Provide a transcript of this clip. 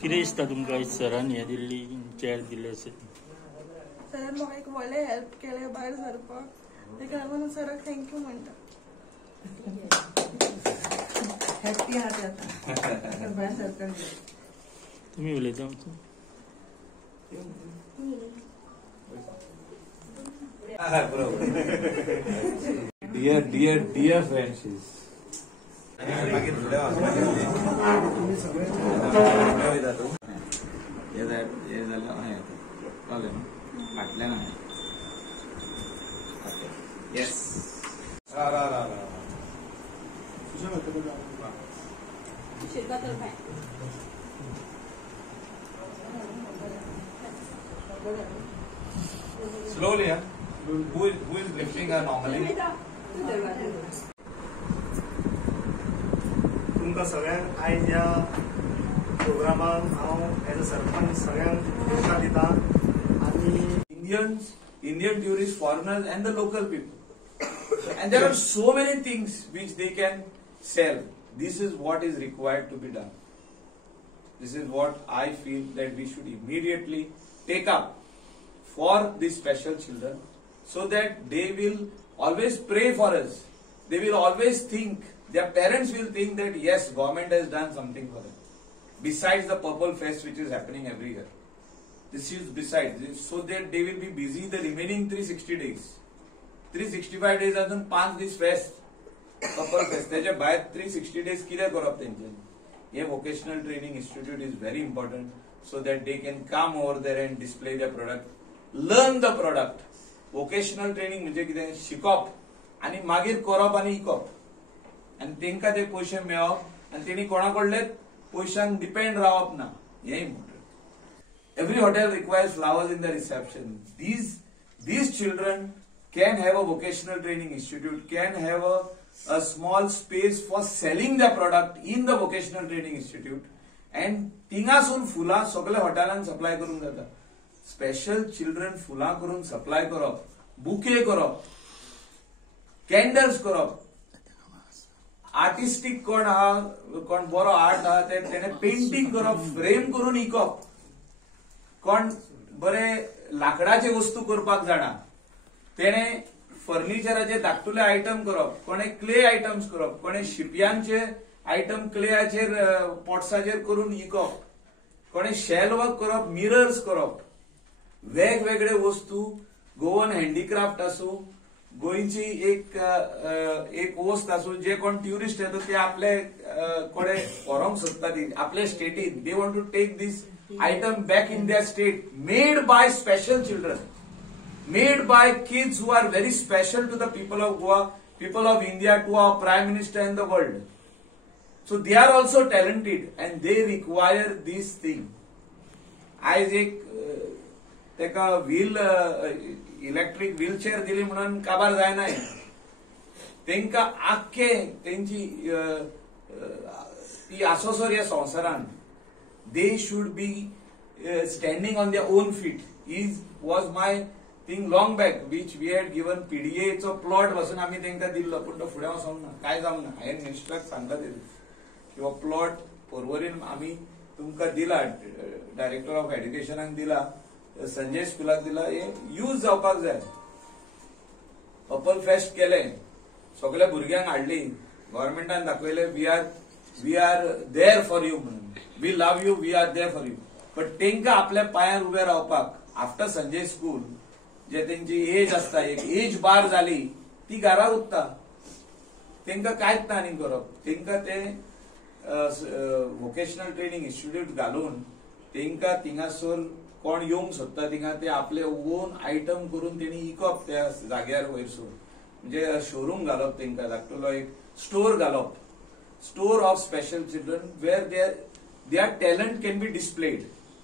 कितें दिसता तुमकां सरान हे दिल्ली चॅर दिल्ले अशें? सरान म्हाका एक व्हडलें हेल्प केलें भायर सरपाक, ताका लागून सराक थँक्यू म्हणटा. हॅप्पी आहात आता भायर सरपाक. तुमी उलयता dear friends. Yes. Slowly, huh? Who is lifting her normally? तुमकां सगळ्यांक आयज ह्या प्रोग्रामाक हांव एज अ सरपंच सगळ्यांक शुभेच्छा दिता. आनी Indian tourists, foreigners and the local people. And there are so many things which they can sell. This is what is required to be done. This is what I feel that we should immediately take up for these special children, so that they will always pray for us. They will always think, their parents will think that yes, government has done something for them. Besides the Purple Fest which is happening every year. This is besides, so that they will be busy the remaining 360 days. 365 days अजून 5 दीस fest, Purple Fest. त्याच्या भायर 360 days कितें करप तेंचे? हे vocational training institute is very important, so that they can come over there and display their product, learn the product. Vocational training म्हणजे कितें? शिकप आणि मागीर करप आणि इकप, आणि तेंका ते पैसे मेळप आणि तेणी कोणाकडले पैशांक डिपेंड रावप ना. हे important. Every hotel requires flowers in the reception. These children can have a vocational training institute, can have a small space for selling their product in the vocational training institute, and तिंगासून फुलां सगळ्या हॉटेलांक supply करूंक जाता. Special children फुलां करून supply करप, bouquet करप, candles करप, artistic कोण आहा, कोण बरो आर्ट आहा तेणे पेंटिंग करप, फ्रेम करून इकप, कोण बरे लाकडाचे वस्तू करपाक जाणा तेणे फर्निचराचे धाकटुले आयटम करप, कोणे क्ले आयटम्स करप, कोणे शिपयांचे आयटम क्लेयाचेर पॉट्साचेर करून इकप, कोणे शेल वर्क करप, मिरर्स करप, वेगवेगळे वस्तू, गोवन हँडीक्राफ्ट आसूं, गोंयची एक वस्त आसूं, जे कोण ट्युरिस्ट येता ते आपले कोडे व्हरोंक सोदतात आपले स्टेटीन, they want to take this item back in their state, made by special children, made by kids who are very special to the people of Goa, people of India, to our Prime Minister and the world. So they are also talented and they require this thing. As एक तेका wheel electric wheelchair दिली म्हणून काबार जायना. तेंका आख्खे तेंची ती आसोसर ह्या संवसारान they should be standing on their own feet. Was my thing long back, which we had given PDA चो प्लॉट पासून आम्ही तेंका दिल्लो, पण तो फुडें वचोंक ना, काय जावंक ना. हांवें मिनिस्टराक सांगला किंवा प्लॉट पर्वरीन आम्ही तुमकां दिला, डायरेक्टर ऑफ एड्युकेशनाक दिला, संजय स्कुलाक दिला, हे यूज जावपाक जाय. पर्पल फेस्ट केलें, सगळ्या भुरग्यांक हाडली, गव्हर्नमेंटान दाखयलें we are there for you म्हणून, we love you, we are there for you. But तेंका आपल्या पांयार उबे रावपाक आफ्टर संजय स्कूल, जे तेंची एज आसता, एक एज बार जाली, ती घरा उरता, तेंका कांयच ना आनी करप. तेंका ते वोकेशनल ट्रेनिंग इन्स्टिट्यूट घालून तेंका थिंगासर कोण येवंक सोदता थिंगा ते आपले ओन आयटम करून तेणी इकप त्या जाग्यार वयरसून, म्हणजे शोरूम घालप तेंका, धाकटुलो एक स्टोर घालप, store of special children where their talent can be displayed.